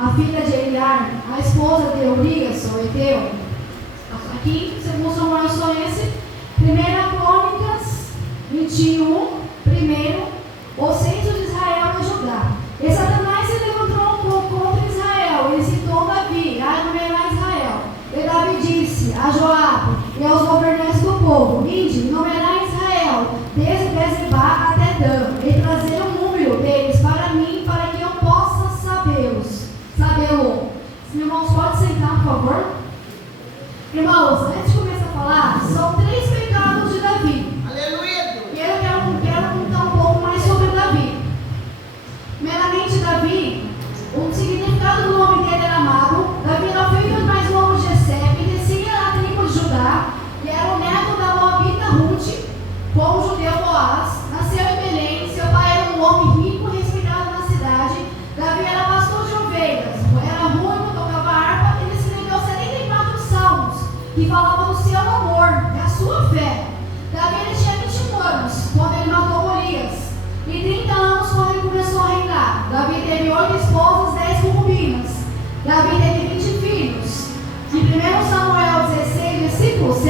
a filha de Eliar, a esposa de Urias, o Eteu. Aqui, segundo Samuel, só esse. 1 Crônicas 21, primeiro, o censo de Israel e Judá. E Satanás se levantou contra Israel, ele citou Davi, a numerar Israel. E Davi disse a Joabe e aos governantes do povo: Vinde, numerar Israel, desde Bezebá até Dan, e trazer o número deles para mim, para que eu possa sabê-lo. Irmãos, pode sentar, por favor? Irmãos, antes de começar a falar, são 3 pecados de Davi. Aleluia! E eu quero contar um pouco mais sobre Davi. Primeiramente, Davi, o significado do nome dele era amado. Davi era o filho mais novo de Jessé, pertencia à tribo de Judá, e era o neto da Moabita Ruth, com o judeu Boaz. Nasceu em Belém, seu pai era um homem rico e respeitado na cidade. Davi era pastor de ovelhas, era ruivo, tocava harpa, ele escreveu 74 salmos, que falavam do seu amor, da sua fé. Davi ele tinha 21 anos, quando ele matou Golias, e 30 anos quando ele começou a reinar. Davi teve 8 esposas, 10 concubinas. Davi teve 20 filhos. Em 1 Samuel 16, versículo 7,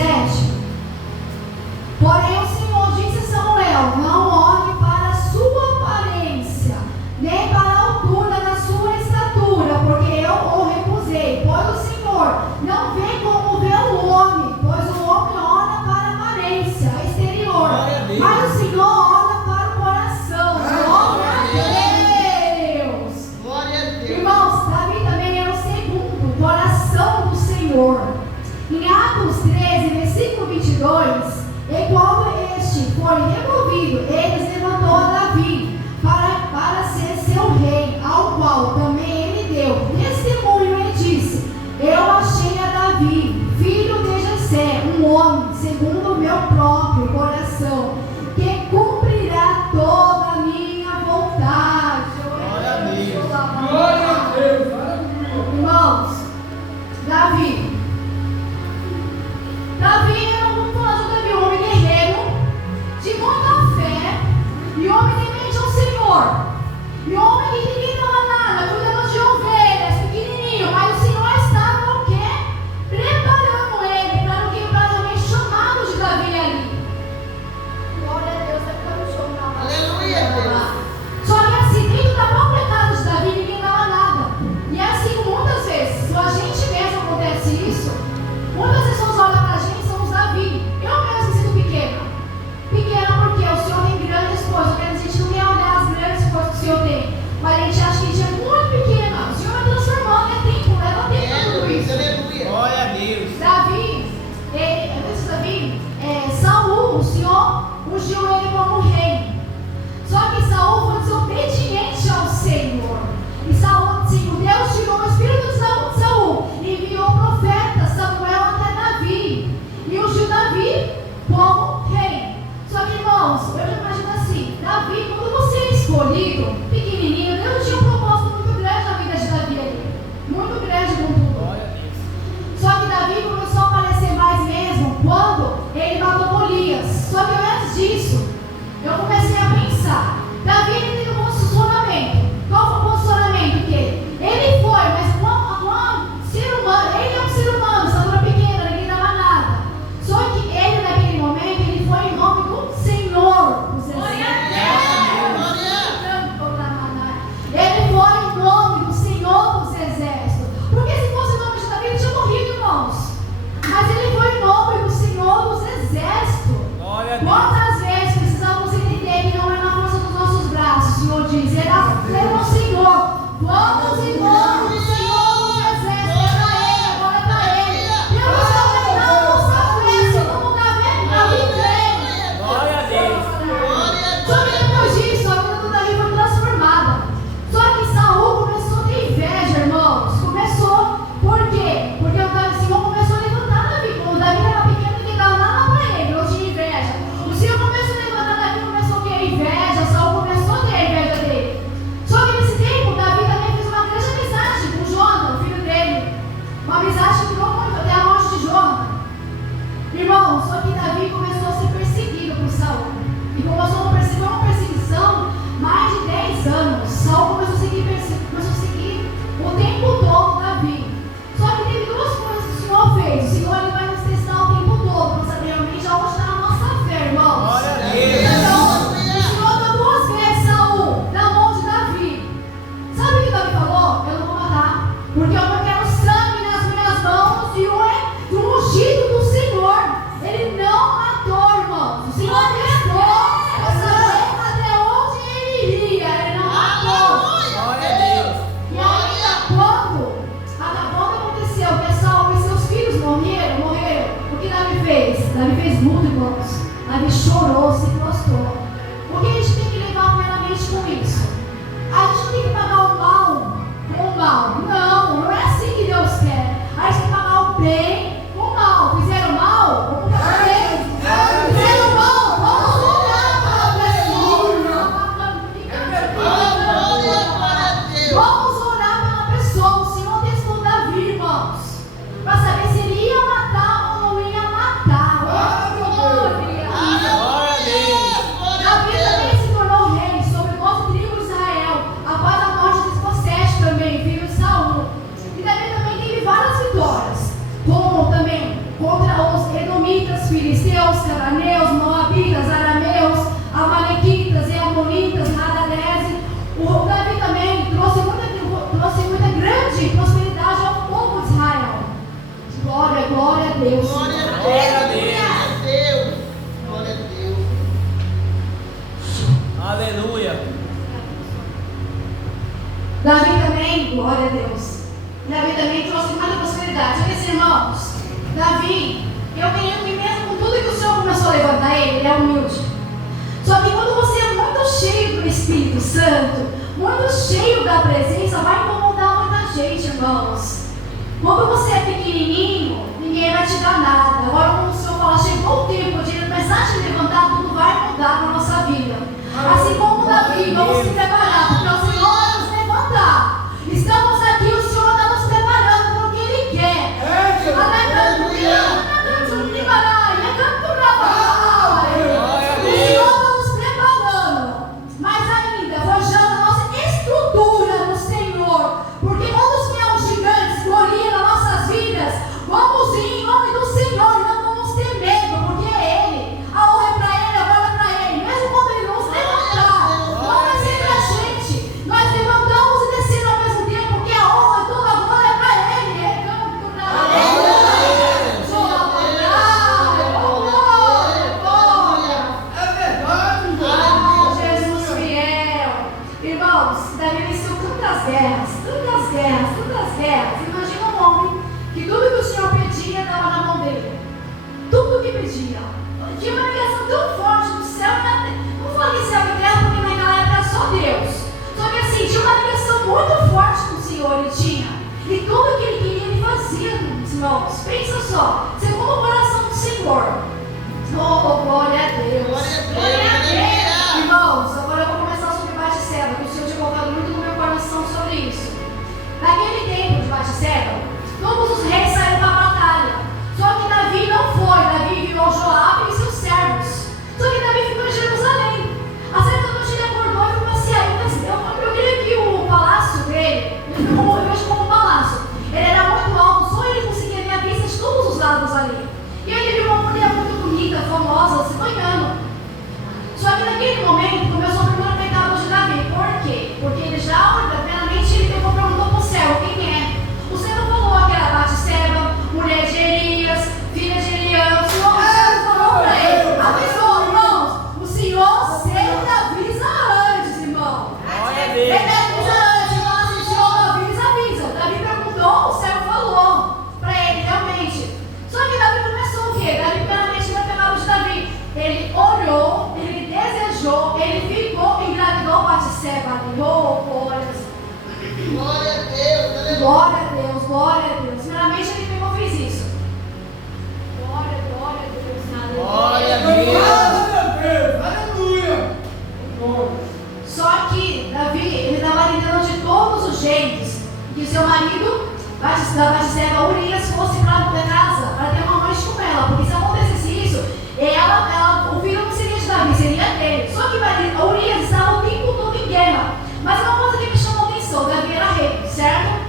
porém o Senhor disse a Samuel: não olhe para a sua aparência, nem para a altura da sua estatura, porque eu o recusei. Pois o Senhor não vê como vê o homem, pois o homem olha para a aparência exterior, mas o Senhor olha para o coração. Glória a Deus! Glória a Deus! Irmãos, Davi também era o segundo coração do Senhor. Em Atos 13, versículo 22, e quando este foi removido, ele levantou a Davi para ser seu rei, ao qual também ele deu testemunho e disse: eu achei a Davi, filho de Jessé, um homem segundo o meu próprio coração, que cumprirá toda a minha vontade. Glória a Deus! Glória a Deus! Irmãos, Davi era um homem guerreiro, de muita fé, e homem temente ao Senhor, e homem que ninguém dava nada, cuidando de ovelhas, pequenininho, mas o Senhor estava o quê? Preparando ele para o que praticamente chamado de Davi ali. Glória a Deus, está ficando show na Aleluia, Deus! Só que assim, dentro da própria casa de Davi, ninguém dava nada. E assim, muitas vezes, se a gente mesmo acontece isso, muitas pessoas olham para a gente e somos Davi. Eu mesmo me sinto pequena. Pequena porque o Senhor tem grandes coisas. A gente não quer olhar as grandes coisas que o Senhor tem. Mas a gente acha que a gente é muito pequena. O Senhor vai transformando, é tempo, leva tempo para tudo isso. Aleluia! Glória a Deus! Davi, Saul, o Senhor ungiu ele como rei. Só que Saul foi desobediente ao Senhor. E Deus tirou o espírito de Saul e enviou o profeta Samuel até Davi. E ungiu Davi como rei. Só que, irmãos, eu já imagino assim: Davi, quando você é escolhido, pequenininho, Deus tinha um propósito muito grande na vida de Davi ali. Muito grande com tudo. Glória a Deus! Só que Davi começou a aparecer mais mesmo quando ele matou Golias. Só que antes disso, eu comecei a pensar: Davi ele teve um posicionamento. Qual foi o posicionamento dele? Ele foi, mas com ser humano, ele é um ser humano, estatura pequena, ninguém dava nada. Só que ele, naquele momento, ele foi em nome do Senhor. Glória a Deus! Ele foi em nome do Senhor dos Exércitos. Porque se fosse em nome de Davi, ele tinha morrido, irmãos. Mas ele foi em nome do Senhor dos Exércitos. Glória a Deus! Quantas vezes precisamos entender que não é na força dos nossos braços, o Senhor diz, é no Senhor. Vamos em nome do Senhor dos Exércitos, é para Ele, agora é para Ele. Deus está aumentando a nossa fé, assim como Davi crê. Glória a Deus! Só que depois disso, a vida do Davi foi transformada. Só que Saul começou a ter inveja, irmãos. Começou, por quê? Porque o Senhor começou a levantar Davi. Quando Davi era pequeno, ninguém dava nada para ele, não tinha inveja. O Senhor começou a levantar Davi, começou a ter inveja, Saul começou a ter inveja dele. Só que nesse tempo, Davi também fez uma grande amizade Davi fez luto, irmãos. Davi chorou, se prostrou. O que a gente tem que levar primeiramente com isso? A gente não tem que pagar o mal com o mal. Não, não é assim que Deus quer. A gente tem que pagar o bem com o mal. Fizeram mal? Vamos pagar bem. Fizeram mal? Vamos orar pela pessoa. Vamos orar pela pessoa. O Senhor testou Davi, irmãos, para saber se ele ia matar ou não ia matar. Glória a Deus. Davi também se tornou rei sobre o novo tribo de Israel, após a morte de Isbosete também, filho de Saul. E Davi também teve várias vitórias, como também contra os edomitas, filisteus, cananeus, moabitas, arameus, amalequitas e amonitas, Hadadese. O Davi também trouxe muita grande prosperidade ao povo de Israel. Glória, glória a Deus. Glória a Deus. Glória a Deus. Aleluia. Davi também, glória a Deus. Davi também trouxe muita prosperidade. Meus irmãos, Davi, eu creio que mesmo com tudo que o Senhor começou a levantar ele é humilde. Só que quando você é muito cheio do Espírito Santo, muito cheio da presença, vai incomodar muita gente, irmãos. Quando você é pequenininho, ninguém vai te dar nada. Agora, quando o Senhor fala, chegou o tempo de ele começar a te levantar, tudo vai mudar na nossa vida. Assim como Davi, vamos se preparar, porque o Senhor vai nos levantar. Estamos aqui, o Senhor está nos preparando para o que Ele quer. O Senhor está nos preparando, mas ainda forjando a nossa estrutura no Senhor. Porque quando vier os gigantes, Golias nas nossas vidas, vamos ir em nome do Senhor, não vamos ter medo, porque é Ele. A honra é para Ele, a glória é para Ele. Mesmo quando Ele nos levantar, não vai ser para a gente. Nós levantamos e descemos ao mesmo tempo, porque a honra e toda a glória é para Ele. É canto na Jesus fiel. Irmãos, Davi venceu tantas guerras. Imagina um homem que tudo que o Senhor pedia estava na mão dele. Tudo que pedia. Tinha uma ligação tão forte do céu e da terra. Não falo que céu e terra, porque naquela época era só Deus. Só que assim, tinha uma ligação muito forte com o Senhor, ele tinha. E tudo que ele queria, ele fazia, irmãos. Pensa só, segundo o coração do Senhor. Oh, glória a Deus. Glória a Deus. Irmãos, agora eu vou começar sobre Batseba, que o Senhor tinha colocado muito no meu coração sobre isso. Naquele tempo de Batseba, todos os reis saíram para a batalha. Só que Davi não foi. Davi virou Joabe e seus servos. Só que Davi ficou em Jerusalém. A certa noite ele acordou e foi passear. Eu queria que o palácio dele, eu vejo como um palácio, ele era muito alto, só ele conseguia ver a vista de todos os lados ali. E ele viu uma mulher muito bonita, famosa, se banhando. Só que naquele momento começou o primeiro pecado de Davi. Por quê? Porque ele já, primeiramente, ele perguntou para o céu quem é. O Senhor falou que era Batseba, mulher de Elias, filha de Elias. O Senhor falou para ele. Avisou, irmãos. O Senhor sempre avisa antes, irmão. Ele avisa antes, irmão. Assim, o Senhor avisa. Davi perguntou, o céu falou para ele, realmente. Só que Davi começou o quê? Davi, primeiramente, vai pegar o de Davi. Ele olhou, ele desejou, ele ficou, engravidou Batseba ali. Oh, glória a Deus. Glória a Deus. Glória a Deus, glória a Deus. Primeiramente ele pegou e fez isso. Glória a Deus. Glória a Deus. Aleluia. Só que Davi, ele estava tentando de todos os jeitos que seu marido, Batseba, Urias, fosse para casa, para ter uma noite com ela. Porque se acontecesse isso, o filho não seria de Davi, seria dele. Só que Urias estava o tempo todo em guerra. Mas uma coisa que me chamou a atenção, Davi era rei, certo?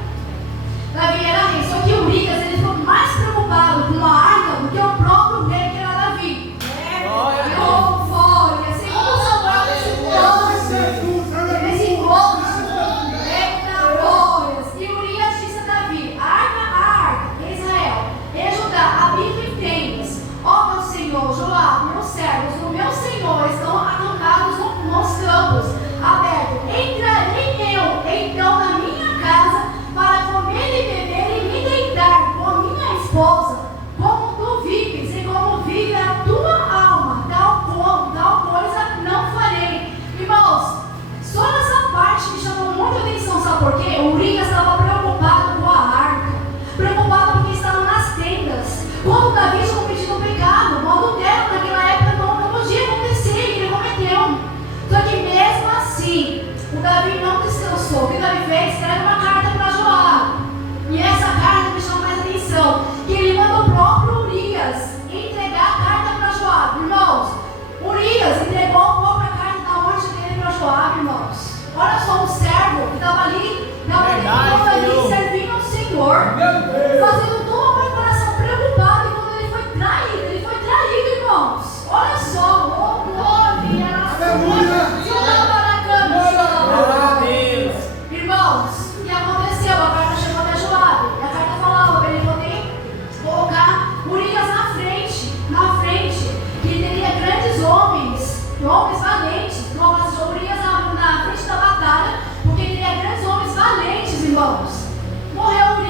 Davi era rei, só que Urias, ele ficou mais preocupado com a arca do que o próprio rei, que era Davi. Glória a Deus. Oh, glória! Segundo Samuel, nesse encontro, eita glórias! E Urias disse a Davi: arca, Israel, e Judá, habita em tendas. Ó meu Senhor, Joabe, meus servos, o meu Senhor estão acampados nos campos abertos. Entrarei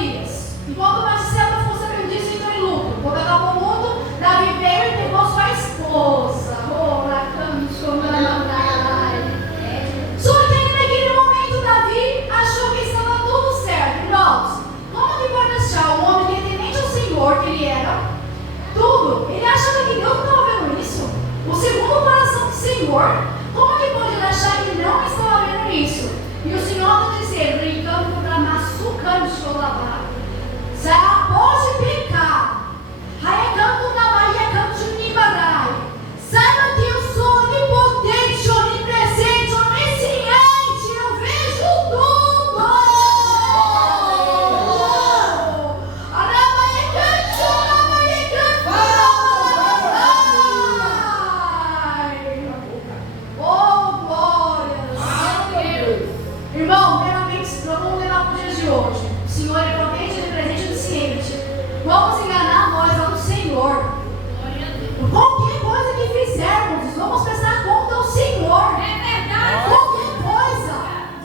Urias. Enquanto Batseba ficou sabendo disso, entrou em luto. Quando acabou o luto, Davi veio e pegou sua esposa. Só que aí naquele momento Davi achou que estava tudo certo. Irmãos, como que pode achar um homem que é temente ao Senhor, que ele era, tudo? Ele achava que Deus não estava vendo isso. O segundo coração do Senhor, como que pode ele achar que não estava vendo isso? E o Senhor está dizendo, brincando contra maçucando de lavar. Após de pecar, Raecando da Bahia, canto de Nibarai. Saiba que eu sou onipotente, onipresente, onisciente, eu vejo tudo. Oh, glórias. Irmão, primeiramente, vamos levar para o dia de hoje. O Senhor é potente, onipresente, onisciente. Vamos enganar nós ao Senhor. Qualquer coisa que fizermos, vamos prestar conta ao Senhor. É verdade. Qualquer coisa.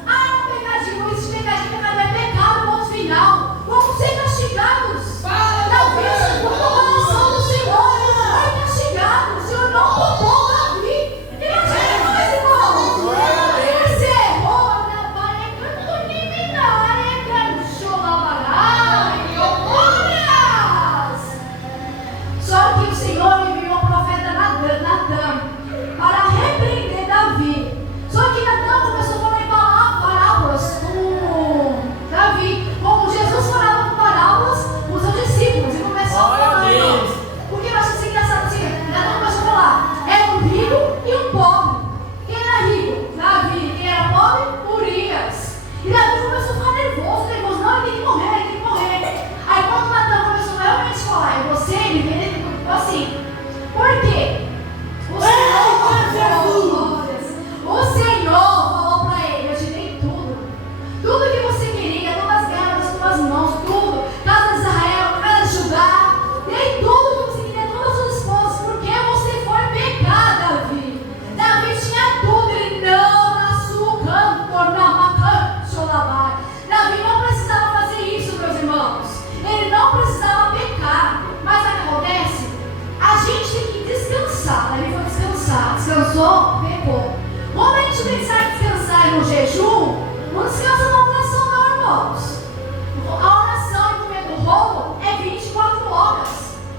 Ah, pecadinho, isso, pecadinho, pecado é pecado, ponto final. Vamos ser castigados. Davi, segundo o coração do Senhor, ele foi castigado. O Senhor não poupou Davi. Ele castiga nós, irmãos. Ele errou na barra, canto de minária, canto cholabarai. Glórias. Só que o Senhor enviou o profeta Natã para repreender Davi. Só que Natã começou a falar parábolas com Davi, como Jesus falava com parábolas com os seus discípulos. E começou a falar, irmãos, porque nós temos que engraçado assim, Natã começou a falar, é um rico e um pobre. Quem era rico? Davi. Quem era pobre? Urias. E Davi começou a ficar nervoso, não, ele tem que morrer, ele tem que morrer. Aí quando Natã começou realmente a falar, é você, ele ficou assim, por quê? O Senhor falou para ele, eu te dei tudo. Tudo que você queria, todas as guerras das tuas mãos, tudo. Casa de Israel, casa de Judá. Dei tudo que você queria, todas as suas esposas. Porque você foi pecar, Davi. Davi tinha tudo, ele não açúcar, tornava cholavar. Davi não precisava fazer isso, meus irmãos. Ele não precisava pecar. Mas o que acontece? A gente tem que descansar. Davi foi descansar. Descansou, pecou. Quando a gente pensar em descansar no jejum, não descansa na oração, não, irmãos. A oração e comer do rolo é 24 horas.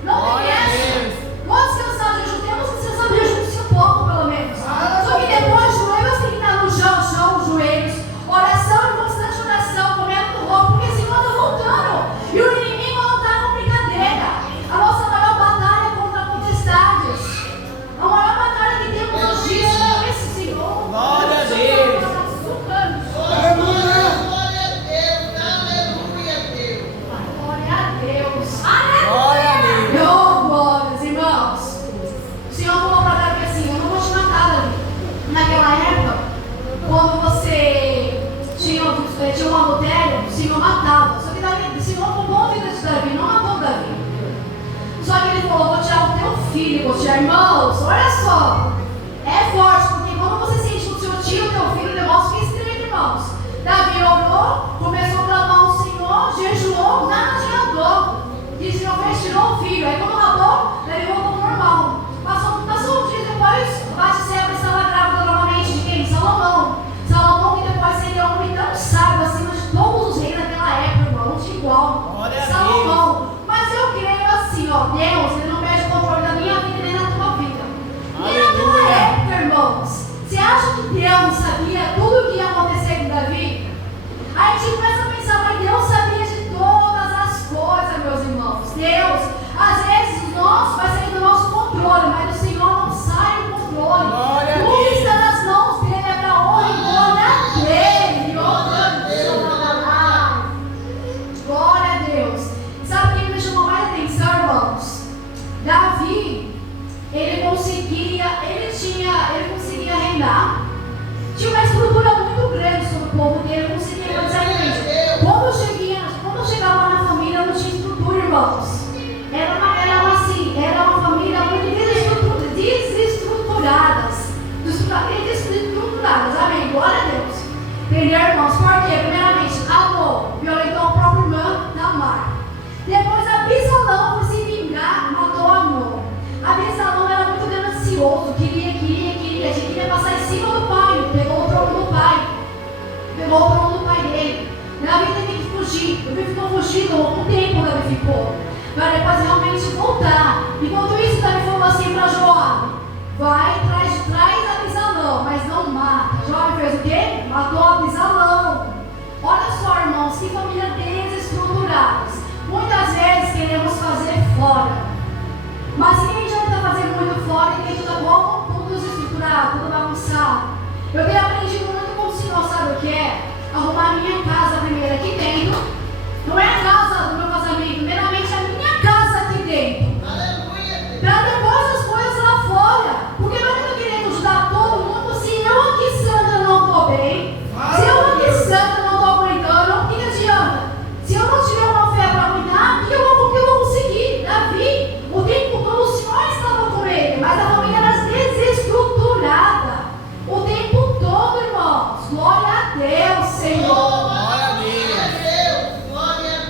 Não tem essa. Vamos descansar no jejum, temos que descansar no jejum um pouco, pelo menos. Só que depois, joelhos tem que estar no chão, joelhos. Oração e constante oração, comendo do rolo, porque senão está voltando. E o inimigo não está com brincadeira. A nossa maior batalha é contra potestades. A maior batalha que temos nos dias é esse Senhor. Glória a Deus. Glória a Deus. Glória a Deus. Glória a Deus. Meu glórias, irmãos. O Senhor falou para Davi assim, eu não vou te matar, Davi. Naquela época, quando você tinha um adultério, o Senhor matava. Só que Davi, o Senhor roubou a vida de Davi, não matou Davi. Só que ele falou, vou tirar o teu filho, vou tirar, irmãos, olha só. É forte, porque quando você sente que o Senhor tira o teu filho, o negócio fica estreito, irmãos. Davi orou, começou a clamar ao Senhor, jejuou, nada adiantou. E o Senhor fez, tirou o filho. Aí quando acabou, Davi voltou ao normal. Passou um dia depois, Batseba estava grávida novamente de quem? Salomão. Salomão que depois seria um homem tão sábio acima de todos os reis daquela época, irmão, não tinha igual. Glória a Salomão. Mas eu creio assim, ó, Deus, ele não perde o controle da minha vida nem da tua vida. Nem na tua Aleluia. época, irmãos. Você acha que Deus sabia tudo o que ia acontecer com Davi? Aí a gente começa a pensar, mas Deus sabia de todas as coisas, meus irmãos. Deus, às vezes, vai sair do nosso controle, mas o Senhor não sai do controle. Glória a Tudo Deus. está nas mãos dele, é para honra e glória dele. Glória a Deus. Sabe o que me chamou mais atenção, irmãos? Davi, ele conseguia reinar. Tinha uma estrutura muito grande sobre o povo dele, ele conseguia, mas perdido algum tempo, Davi ficou, para depois realmente voltar. Enquanto isso, Davi falou assim para Joabe: vai, traz Abisalão, mas não mata. Joabe fez o quê? Matou Abisalão. Olha só, irmãos, que família desestruturadas. Muitas vezes queremos fazer fora, mas se a gente já está fazendo muito fora e tem tudo bom, tudo desestruturado, tudo bagunçado. Eu tenho aprendido muito com o Senhor, sabe o que é? Arrumar a minha casa primeiro aqui dentro. Não é a casa do meu casamento, primeiramente a minha casa aqui dentro. Para depois as coisas lá fora. Porque não estou querendo ajudar todo mundo se eu aqui, Sandra, não estou bem. Se eu aqui, Sandra, não estou aguentando, o que adianta? Se eu não tiver uma fé para aguentar, o que eu vou conseguir? Davi, o tempo todo o Senhor estava com ele, mas a família era desestruturada. O tempo todo, irmãos. Glória a Deus, Senhor. Glória a Deus. Glória a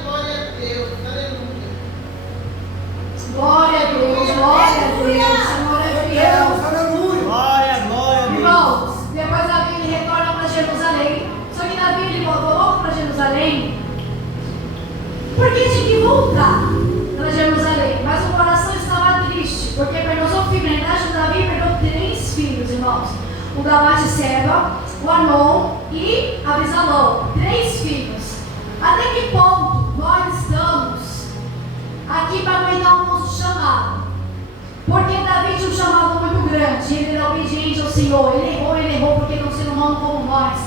Deus. Aleluia. Glória a Deus, glória a Deus, Senhor é fiel. Aleluia. Glória, glória a Deus. Irmãos, depois Davi ele retorna para Jerusalém. Só que Davi ele voltou logo para Jerusalém, porque tinha que voltar para Jerusalém. Mas o coração estava triste, porque perdeu seu filho. Na verdade, Davi perdeu 3 filhos, irmãos: o da Batseba, o Anon e Abisalão. 3 filhos. Até que ponto nós estamos aqui para aguentar o nosso chamado? Porque Davi tinha um chamado muito grande, ele era obediente ao Senhor. Ele errou porque ele é um ser humano como nós.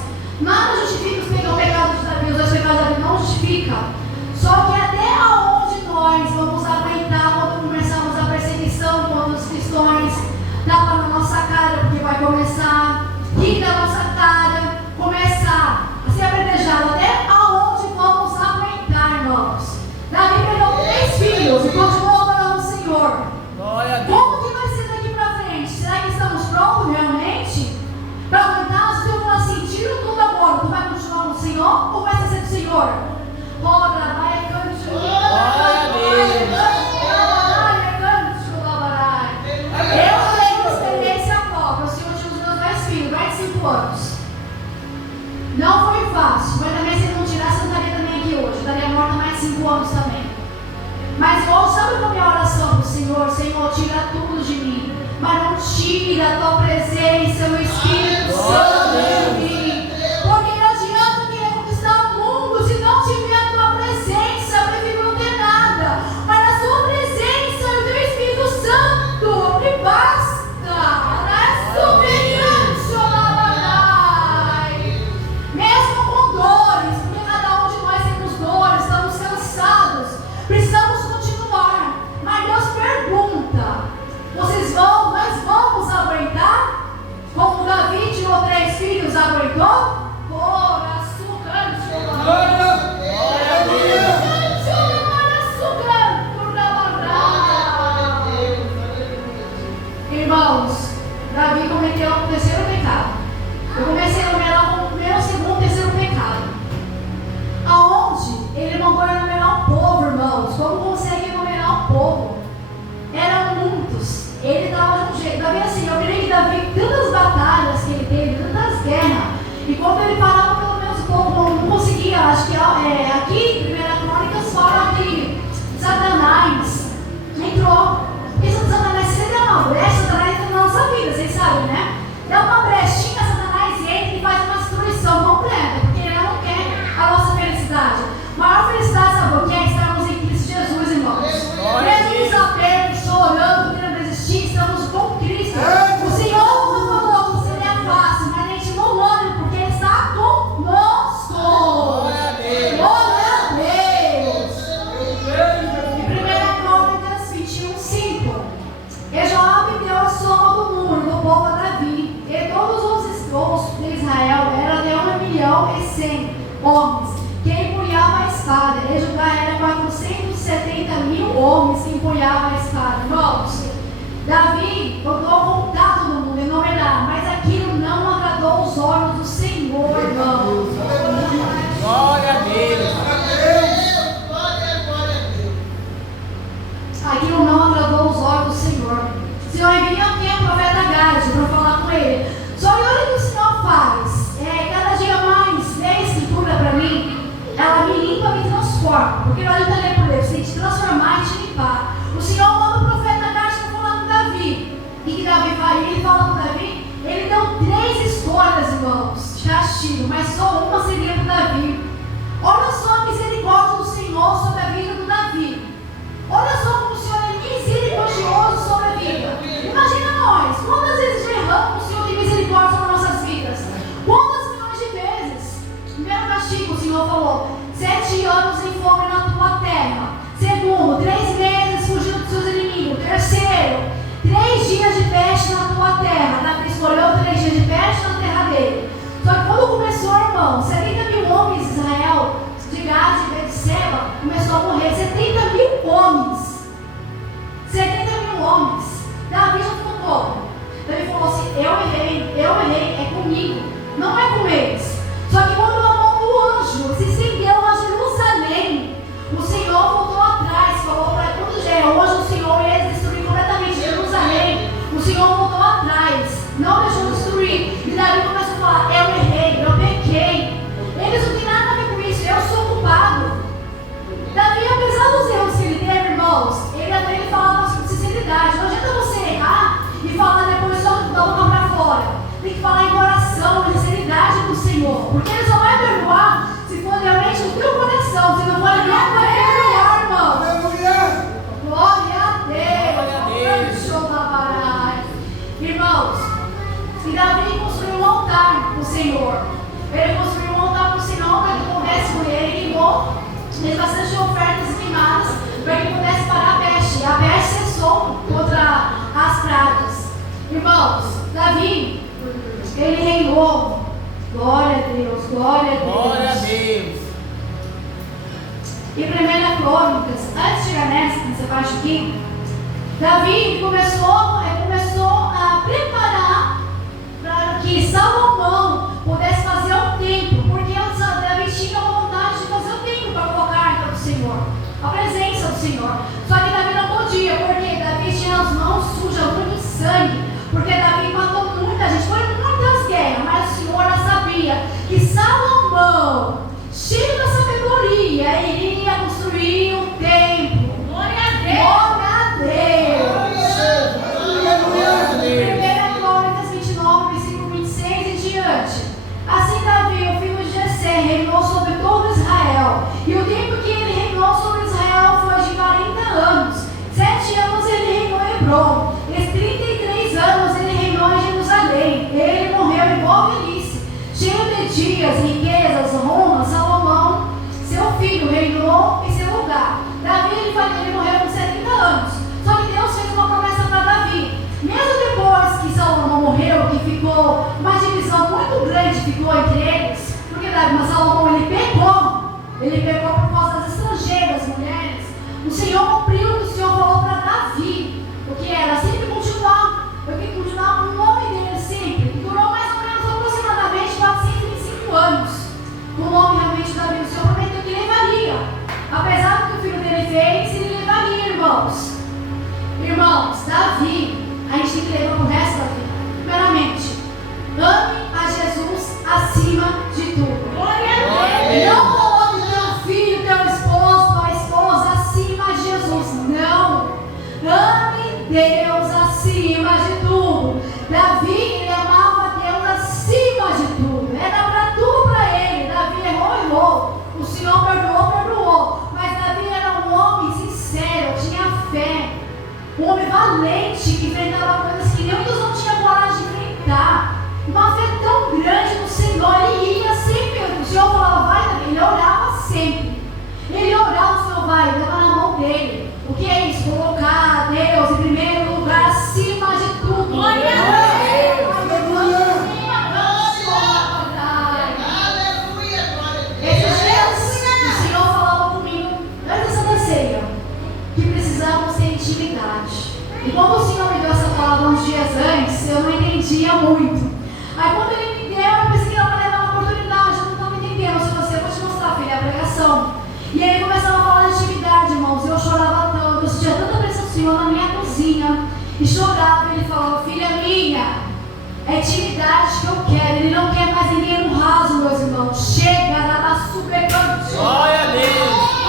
Nada justifica o pecado de Davi, os 2 pecados de Davi não justifica. Só que até aonde nós vamos aguentar quando começarmos a perseguição, quando os cristãos tapam na nossa cara, porque vai começar a rir da nossa cara, começar a ser apedrejado. Até aonde vamos aguentar, irmãos? Davi perdeu 3 filhos e continuou adorando o Senhor. Glória a Deus. Como que vai ser daqui para frente? Será que estamos prontos realmente para aguentar? Se eu falar assim, tira tudo agora, tu vai continuar no Senhor ou vai ser do Senhor? Ora, vai cante. Glória a Deus. Eu tenho experiência própria. O Senhor tinha os meus 10 filhos, 25 anos. Não foi fácil, mas também se ele não tirasse, eu estaria também aqui hoje. Eu estaria morta mais 5 anos também. Mas hoje, sabe qual é a minha oração para o Senhor? Senhor, tira tudo de mim, mas não tira a tua presença, o Espírito Santo de mim. Porque não adianta querer conquistar o mundo se não tiver a tua presença. Eu prefiro não ter nada, mas a sua presença e o teu Espírito Santo me basta. Mesmo com dores, porque cada um de nós temos dores, estamos cansados, precisamos continuar. Mas Deus pergunta: nós vamos aguentar? Como Davi tirou 3 filhos, aguentou? Irmãos, Davi cometeu o 3º pecado. Eu comecei a numerar o 1º, 2º, 3º pecado. Aonde ele mandou enumerar o povo, irmãos. Como consegue enumerar o povo? Eram muitos. Ele estava de um jeito. Davi, assim, eu creio que Davi, tantas batalhas que ele teve, tantas guerras, e quando ele parava, pelo menos o povo não conseguia. Acho que aqui, em 1 Crônicas, fala que Satanás entrou. Porque Satanás, se ele der uma brecha, Satanás entra na nossa vida, vocês sabem, né? Dá uma brechinha, Satanás entra e faz uma destruição completa, porque ele não quer a nossa felicidade. A maior felicidade, sabe o que é? Estarmos em Cristo Jesus, irmãos. Mesmo desapertos, chorando, querendo desistir, estamos com Cristo. O Senhor não falou que seria fácil, mas a gente não olha, porque Ele está conosco. Glória a Deus. Glória a Deus. Em 1 Crônicas 21:5, e Joabe deu a soma do número do povo a Davi, e todos os esposos de Israel era de 1.100.000 homens, que empunhavam a espada, e Judá era 470.000 homens que empunhavam a espada. Irmãos, Davi botou contar todo mundo, enumerar, mas aquilo não agradou os olhos do Senhor, irmãos. Glória a Deus. Aquilo não agradou os olhos do Senhor. O Senhor envia aqui o profeta Gade para falar com ele. Só que olha o que o Senhor faz. Cada dia mais, lê a escritura para mim, ela me limpa, me transforma. transforma. Porque não adianta ler por Deus, tem que te transformar e te limpar. O Senhor manda o profeta Gade para falar com Davi. E que Davi vai, ele fala com Davi, ele deu 3 escolhas, irmãos, de castigo, mas só uma seria para Davi. Olha só a misericórdia do Senhor sobre a vida do Davi. Olha só como o Senhor é misericordioso sobre a vida. Imagina nós, quantas vezes já erramos, o Senhor tem misericórdia sobre nossas vidas? Quantas milhões de vezes? Primeiro castigo, o Senhor falou, 7 anos em fome na tua terra. Segundo, 3 meses fugindo dos seus inimigos. Terceiro, 3 dias de peste na tua terra. Davi escolheu 3 dias de peste na terra dele. Só que quando começou, irmão, 70 mil homens de Israel, de Gade e Betseba, começou a morrer. 70 mil homens. 70 mil homens. Davi já ficou como? Davi falou assim, eu errei, é comigo, não é com eles. Só que quando a mão do anjo se estendeu a Jerusalém, o Senhor voltou atrás, falou para quando já é hoje o Senhor ia destruir completamente Jerusalém. O Senhor voltou atrás, não deixou destruir. E Davi começou a falar, eu errei, eu pequei. Eles não têm nada a ver com isso, eu sou culpado. Davi, apesar dos erros que ele teve, irmãos, ele falava com sinceridade. Não adianta você errar e falar depois só da boca para fora. Tem que falar em coração, em sinceridade com o Senhor. Porque Ele só vai perdoar se for realmente o teu coração. Se não for, Ele não vai perdoar, irmão. Glória a Deus. Irmãos, e Davi construiu um altar para o Senhor. Ele construiu um altar para o Senhor para que pudesse morrer. Ele queimou, fez bastante ofertas queimadas para que pudesse parar a peste. A peste cessou contra as pragas. Irmãos, Davi, ele reinou. Glória a Deus, glória a Deus. Glória a Deus. E 1 Crônicas, antes de chegar nessa parte aqui, Davi começou a preparar para que Salomão pudesse fazer um templo, porque Davi tinha vontade de fazer um templo para colocar a arca do Senhor, a presença do Senhor. Só que Davi não podia, porque Davi tinha as mãos sujas, muito de sangue, porque Davi matou muita gente, foi muitas guerras, mas o Senhor já sabia que Salomão, cheio da sabedoria, iria construir um templo. Glória a Deus! Glória a Deus. 1 Crônicas 29, versículo 26 e diante. Assim Davi, o filho de Jessé, reinou sobre todo Israel. E o tempo que ele reinou sobre Israel foi de 40 anos. 7 anos ele reinou em Hebron. E 33 anos ele reinou em Jerusalém. Ele morreu em boa velhice, cheio de dias, riquezas, honra. Salomão, seu filho, reinou em seu lugar. Davi, ele morreu com 70 anos. Só que Deus fez uma promessa para Davi. Mesmo depois que Salomão morreu, que ficou uma divisão muito grande ficou entre eles, porque Salomão ele pecou por causa das estrangeiras, mulheres. O Senhor cumpriu o que o Senhor falou para Davi, o que era sempre continuar, com o nome dele sempre, e durou mais ou menos aproximadamente 425 anos. Com o nome realmente de Davi, o Senhor prometeu que levaria, apesar do que o filho dele fez, ele levaria, irmãos. Irmãos, Davi, a gente tem que levar para o resto da vida. Primeiramente, ame a Jesus acima de tudo. Glória a Deus. Não coloque teu filho, teu esposo, tua esposa acima de Jesus. Não. Ame Deus acima de tudo. Davi, ele amava Deus acima de tudo. Era para tudo para ele. Davi errou. O Senhor perdoou. Mas Davi era um homem sincero, tinha fé. Um homem valente que enfrentava coisas que nem muitos não tinham coragem de enfrentar. Uma fé tão grande no Senhor. Ele ia sempre. O Senhor falava, vai, Davi. Ele orava sempre. Ele orava, o Senhor vai, dava na mão dele. O que é isso? Colocar Deus em primeiro lugar, acima de tudo. Glória a Deus. Esses dias, o Senhor falava comigo, antes dessa ceia, que precisamos ter intimidade. E quando o Senhor me deu essa palavra uns dias antes, eu não entendia muito. Aí quando Ele me deu, eu pensei que era para levar uma oportunidade, eu não estava entendendo. Se você, eu vou te mostrar, filha, a pregação. E aí começava a falar de intimidade, irmãos. Eu chorava tanto, eu sentia tanta presença do Senhor na minha cozinha. E chorava, ele falava, filha minha, é intimidade que eu quero. Ele não quer mais ninguém no raso, meus irmãos. Chega, dá super. Glória a Deus.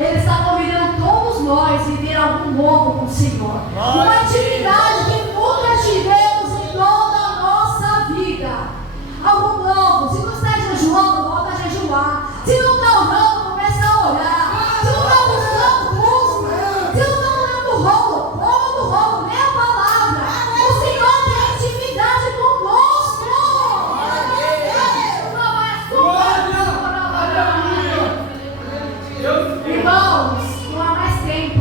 Ele está convidando todos nós a viver algo novo com o Senhor. Uma atividade que nunca tivemos em toda a nossa vida. Algo novo. Se não está jejuando, volta a jejuar. Se não está orando, começa a orar. Se não está buscando, busca. Se não está olhando o rolo, olha do rolo, lê a palavra. O Senhor tem intimidade conosco. Irmãos, não há mais tempo.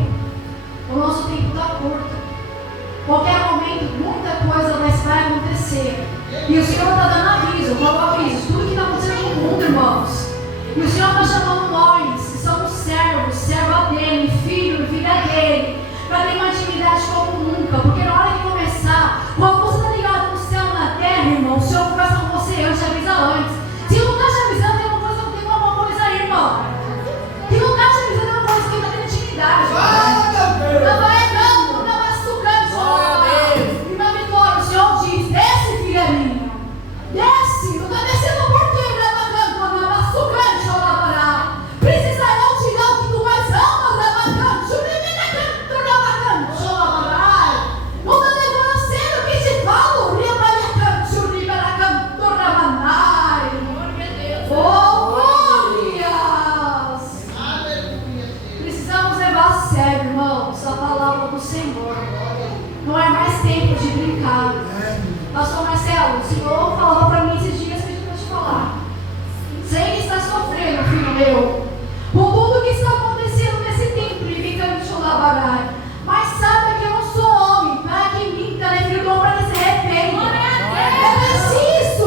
O nosso tempo está curto. Qualquer momento, muita coisa vai acontecer. E o Senhor está dando aviso. Qual é o aviso? Tudo que está acontecendo no mundo, irmãos. E o Senhor está chamando nós, que somos servos, serva dele, filho, filha dele, para ter uma intimidade como nunca. Porque na hora de começar, quando você está ligado no céu e na terra, irmão, o Senhor conversa com você, eu te avisa antes. Se não está te avisando, tem alguma coisa aí, irmão. Se não está te avisando, tem uma coisa que está tendo intimidade. Não vai errando, não vai sucando. E na vitória, o Senhor diz: desce, filha minha. Desce, não está descendo por quê? Precisa eu tirar o que tu mais amas, Rabacante. Não está levando a sério o que te falo, oh, glórias! Precisamos levar a sério, irmãos, a palavra do Senhor. Não é mais tempo de brincar. Pastor Marcelo, o Senhor falou para mim esses dias, pediu para te falar. Sei que está sofrendo, filho meu, com tudo que está acontecendo nesse tempo, mas sabe que eu não sou homem, para que minta, né, filho do homem, para que se arrependa. É preciso,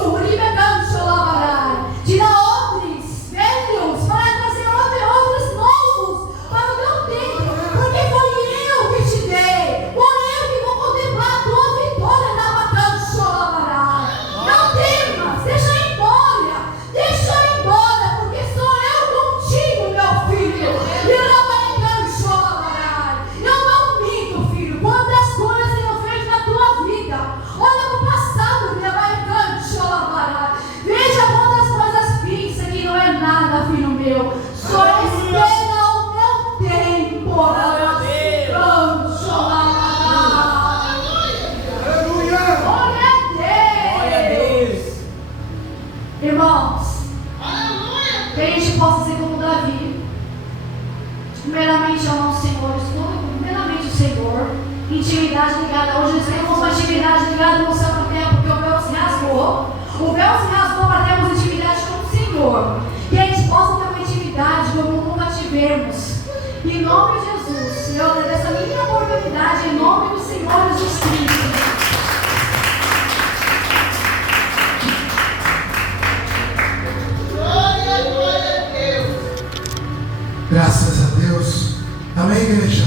tirar outros velhos, para trazer outros novos para o teu tempo, porque foi eu que te dei, foi eu que vou contemplar a tua vitória na batalha. Não temas, deixa embora, porque sou eu contigo, meu filho. Eu não minto, filho. Quantas coisas eu fiz na tua vida? Olha pro passado, veja quantas coisas fiz, isso aqui não é nada, filho meu. Só espera o meu tempo. Glória a Deus. Irmãos, que a gente possa ser como Davi. Primeiramente ao nosso Senhor, primeiramente o Senhor, intimidade ligada. Hoje nós temos uma intimidade ligada no céu para a terra, porque o véu se rasgou. O véu se rasgou para termos intimidade com o Senhor. Que a gente possa ter uma intimidade como nunca tivemos. Em nome de Jesus, eu agradeço a minha oportunidade, em nome do Senhor Jesus Cristo. Glória a Deus. Graças a Deus. Amém, igreja?